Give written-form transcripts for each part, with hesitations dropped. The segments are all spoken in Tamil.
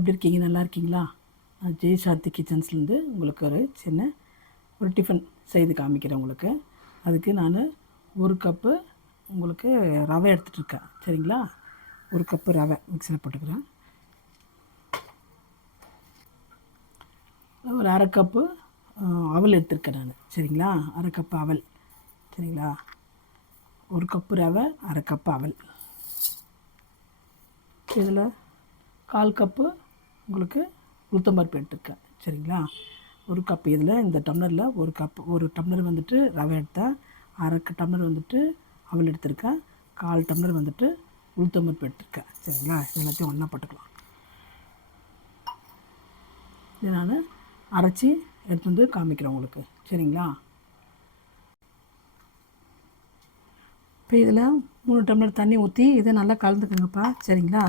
எப்படி இருக்கீங்க? நல்லா இருக்கீங்களா? நான் ஜெய் சாந்தி கிச்சன்ஸ்லேருந்து உங்களுக்கு ஒரு டிஃபன் செய்து காமிக்கிறேன் உங்களுக்கு. அதுக்கு நான் 1 கப்பு உங்களுக்கு ரவை எடுத்துகிட்ருக்கேன். சரிங்களா? 1 கப்பு ரவை மிக்ஸியில் போட்டுக்கிறேன். ஒரு 1/2 கப்பு அவல் எடுத்துருக்கேன் நான். சரிங்களா? 1/2 கப்பு அவல். சரிங்களா? 1 கப்பு ரவை, 1/2 கப்பு அவல். இதில் 1/4 கப்பு உங்களுக்கு உளுத்தம்பருப்பு எடுத்துருக்கேன். சரிங்களா? 1 கப்பு இதில் இந்த டம்ளரில் 1 டம்ளர் வந்துட்டு ரவை எடுத்தேன், 1/2 டம்ளர் வந்துட்டு அவல் எடுத்திருக்கேன், 1/4 டம்ளர் வந்துட்டு உளுத்தம்பருப்பு எடுத்திருக்கேன். சரிங்களா? எல்லாத்தையும் ஒன்றா போட்டுக்கலாம். இதை நான் அரைச்சி எடுத்து வந்து காமிக்கிறேன் உங்களுக்கு. சரிங்களா? இப்போ இதில் 3 டம்ளர் தண்ணி ஊற்றி இதை நல்லா கலந்துக்குங்கப்பா. சரிங்களா?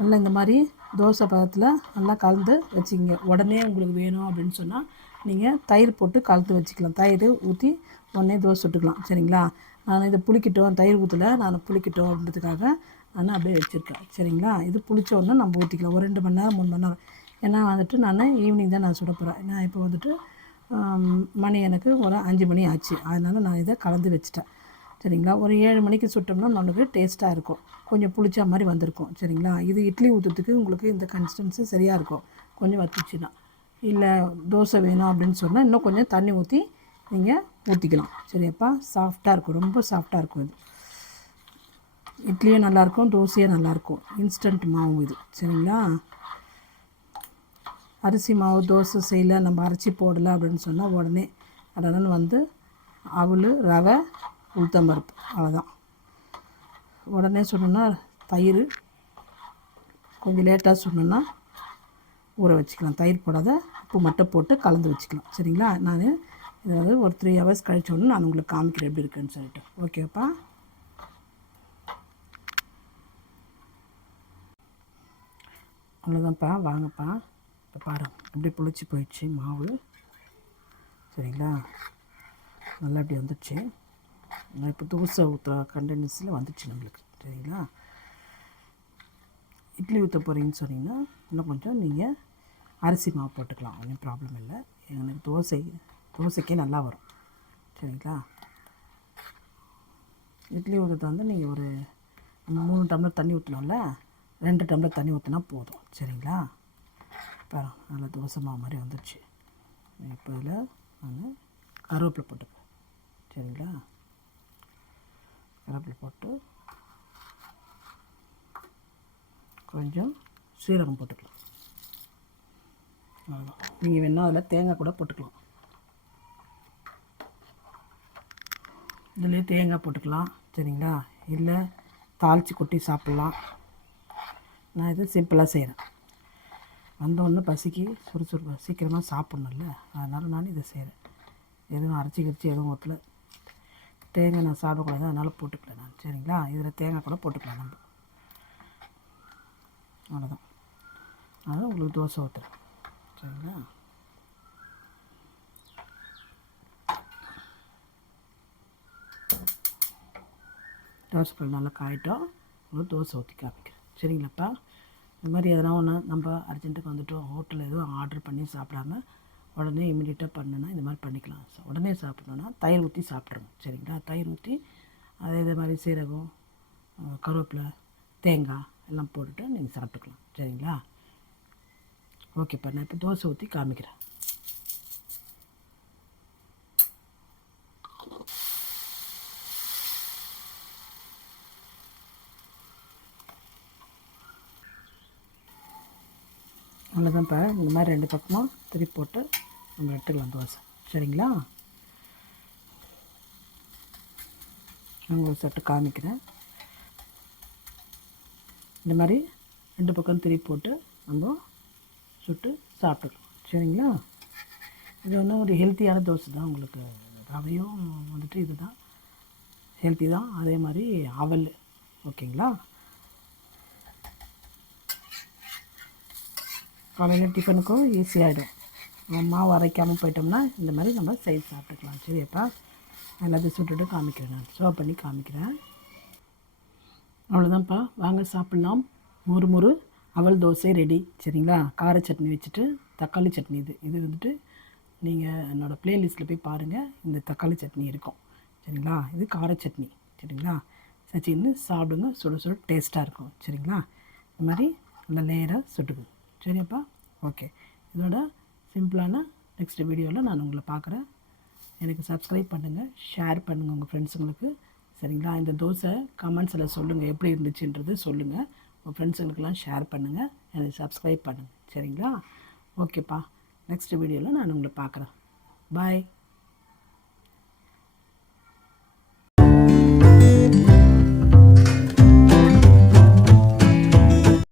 நல்லா இந்த மாதிரி தோசை பதத்தில் நல்லா கலந்து வச்சுக்கிங்க. உடனே உங்களுக்கு வேணும் அப்படின்னு சொன்னால் நீங்கள் தயிர் போட்டு கலந்து வச்சுக்கலாம். தயிர் ஊற்றி உடனே தோசை சுட்டுக்கலாம். சரிங்களா? நான் இதை புளிக்கட்டும், தயிர் ஊற்றலை, நான் புளிக்கட்டும் அப்படின்றதுக்காக நான் அப்படியே வச்சுருக்கேன். சரிங்களா? இது புளிச்ச உடனே நம்ம ஊற்றிக்கலாம். ஒரு 2 மணி நேரம் 3 மணி நேரம். ஏன்னா வந்துட்டு நான் ஈவினிங் தான் நான் சுட போகிறேன். நான் இப்போ வந்துட்டு மணி எனக்கு ஒரு 5 மணி ஆச்சு. அதனால் நான் இதை கலந்து வச்சுட்டேன். சரிங்களா? ஒரு 7 மணிக்கு சுட்டோம்னா நம்மளுக்கு டேஸ்ட்டாக இருக்கும். கொஞ்சம் புளிச்சா மாதிரி வந்திருக்கும். சரிங்களா? இது இட்லி ஊற்றுறதுக்கு உங்களுக்கு இந்த கன்சிஸ்டன்சி சரியாக இருக்கும். கொஞ்சம் வத்துச்சுன்னா, இல்லை தோசை வேணும் அப்படின்னு சொன்னால் இன்னும் கொஞ்சம் தண்ணி ஊற்றி நீங்கள் ஊற்றிக்கலாம். சரியாப்பா? சாஃப்டாக இருக்கும், ரொம்ப சாஃப்டாக இருக்கும். இது இட்லியும் நல்லாயிருக்கும், தோசையும் நல்லாயிருக்கும். இன்ஸ்டன்ட் மாவு இது. சரிங்களா? அரிசி மாவு தோசை செய்யலை, நம்ம அரைச்சி போடலை அப்படின்னு சொன்னால் உடனே அதனால் வந்து அவல், ரவை, உளுத்தம்பருப்பு, அவ்வளோதான். உடனே சொன்னோன்னா தயிர் கொஞ்சம் லேட்டாக சொன்னோன்னா ஊற வச்சுக்கலாம். தயிர் போடாத, உப்பு மட்டும் போட்டு கலந்து வச்சுக்கலாம். சரிங்களா? நான் இதாவது ஒரு 3 ஹவர்ஸ் கழிச்சோன்னு நான் உங்களுக்கு காமிக்கிறேன் எப்படி இருக்குன்னு சொல்லிட்டு. ஓகேப்பா? அவ்வளோதான்ப்பா. வாங்கப்பா. இப்போ பாருங்கள் எப்படி புளிச்சு போயிடுச்சு மாவு. சரிங்களா? நல்லா இப்படி வந்துடுச்சு. இப்போ தோசை ஊற்ற கண்டென்ஸில் வந்துடுச்சு நம்மளுக்கு. சரிங்களா? இட்லி ஊற்ற போகிறீங்கன்னு சொன்னீங்கன்னா இன்னும் கொஞ்சம் நீங்கள் அரிசி மாவு போட்டுக்கலாம். ஒன்றும் ப்ராப்ளம் இல்லை. எனக்கு தோசைக்கே நல்லா வரும். சரிங்களா? இட்லி ஊற்றுறது வந்து நீங்கள் ஒரு 3 டம்ளர் தண்ணி ஊற்றணும்ல, 2 டம்ளர் தண்ணி ஊற்றினா போதும். சரிங்களா? இப்போ நல்லா தோசை மாவு மாதிரி வந்துடுச்சு. இப்போ இதில் நான் கருவேப்பிலை போட்டுப்பேன். சரிங்களா? கருவேப்பிலை போட்டு கொஞ்சம் சீரகம் போட்டுக்கலாம். அவ்வளோதான். நீங்கள் வேணால் அதில் தேங்காய் கூட போட்டுக்கலாம். இதுலேயே தேங்காய் போட்டுக்கலாம். சரிங்களா? இல்லை தாளித்து கொட்டி சாப்பிட்லாம். நான் இது சிம்பிளாக செய்கிறேன். வந்தோடனே பசிக்கு சுறுசுறுப்பு சீக்கிரமாக சாப்பிட்ணும்ல, அதனால் நான் இதை செய்கிறேன். எதுவும் அரைச்சி எதுவும் ஊற்றல. தேங்காய் நான் சாப்பிடக்கூடாது, அதனால் போட்டுக்கல நான். சரிங்களா? இதில் தேங்காய் கூட போட்டுக்கலாம் நம்ம. அவ்வளோதான். அதான் உங்களுக்கு தோசை ஊற்றுறேன். சரிங்களா? தோசைக்கல் நல்லா காயிட்டோம். உங்களுக்கு தோசை ஊற்றி காமிக்கிறேன். சரிங்களாப்பா? இந்த மாதிரி எதனா ஒன்று நம்ம அர்ஜென்ட்டுக்கு வந்துட்டோம், ஹோட்டலில் எதுவும் ஆர்டர் பண்ணி சாப்பிடாம உடனே இமீடியட்டாக பண்ணணுன்னா இந்த மாதிரி பண்ணிக்கலாம். உடனே சாப்பிட்ணுன்னா தயிர் ஊற்றி சாப்பிட்றணும். சரிங்களா? தயிர் ஊற்றி இதே மாதிரி சீரகம், கருவேப்பிலை, தேங்காய் எல்லாம் போட்டுட்டு நீங்கள் சாப்பிட்டுக்கலாம். சரிங்களா? ஓகேப்பா. நான் இப்போ தோசை ஊற்றி காமிக்கிறேன். அவ்வளோதான்ப்பா. இந்த மாதிரி 2 பக்கமும் திருப்பி போட்டு நம்ம எடுத்துக்கலாம் தோசை. சரிங்களா? நான் ஒரு சட்டு காமிக்கிறேன். இந்த மாதிரி 2 பக்கம் திருப்பி போட்டு நம்ம சுட்டு சாப்பிட்டுக்கலாம். சரிங்களா? இது வந்து ஒரு ஹெல்த்தியான தோசை தான். உங்களுக்கு ரவையும் வந்துட்டு இது தான் ஹெல்த்தி தான். அதே மாதிரி அவல். ஓகேங்களா? காலையில் டிஃபனுக்கும் ஈஸியாகிடும். மாவு அரைக்காமல் போயிட்டோம்னா இந்த மாதிரி நம்ம செய்து சாப்பிட்டுக்கலாம். சரியாப்பா? எல்லாத்தையும் சுட்டுட்டு காமிக்கிறேன். நான் சர்வ் பண்ணி காமிக்கிறேன். அவ்வளோதான்ப்பா. வாங்க சாப்பிட்லாம். மொறு மொறு அவல் தோசை ரெடி. சரிங்களா? கார சட்னி வச்சுட்டு தக்காளி சட்னி இது வந்துட்டு நீங்கள் என்னோடய ப்ளேலிஸ்ட்டில் போய் பாருங்கள். இந்த தக்காளி சட்னி இருக்கும். சரிங்களா? இது கார சட்னி. சரிங்களா? வச்சுக்கின்னு சாப்பிடுங்க. சுட சுட டேஸ்ட்டாக இருக்கும். சரிங்களா? இந்த மாதிரி நல்லா லேயராக சுட்டுக்கு. சரியாப்பா? ஓகே. இதோட சிம்பிளான நெக்ஸ்ட் வீடியோவில் நான் உங்களை பார்க்குறேன். எனக்கு சப்ஸ்கிரைப் பண்ணுங்கள், ஷேர் பண்ணுங்கள் உங்கள் ஃப்ரெண்ட்ஸுங்களுக்கு. சரிங்களா? இந்த தோசை கமெண்ட்ஸில் சொல்லுங்கள், எப்படி இருந்துச்சுன்றது சொல்லுங்கள். உங்கள் ஃப்ரெண்ட்ஸுங்களுக்கெல்லாம் ஷேர் பண்ணுங்கள், எனக்கு சப்ஸ்கிரைப் பண்ணுங்கள். சரிங்களா? ஓகேப்பா. நெக்ஸ்ட் வீடியோவில் நான் உங்களை பார்க்குறேன். பாய்.